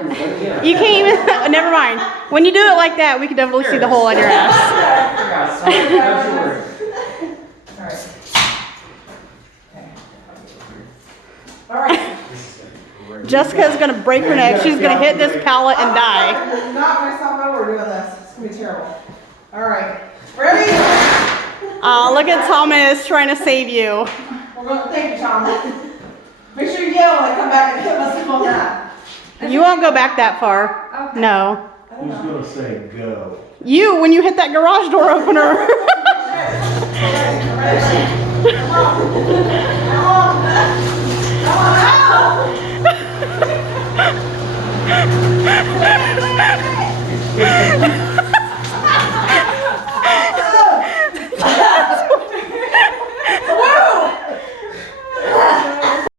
You can't even, never mind. When you do it like that, we can definitely see the hole on your ass. Alright. Jessica's gonna break her neck. She's gonna hit this pallet and die. I'm knock myself over doing this. It's gonna be terrible. Alright. Ready? Look at Thomas trying to save you. We're going to thank you, Tom. Make sure you yell when I come back and hit myself on that. You won't go back that far. Okay. No. Who's gonna say go? You, when you hit that garage door opener. Come on. Come on. Come on.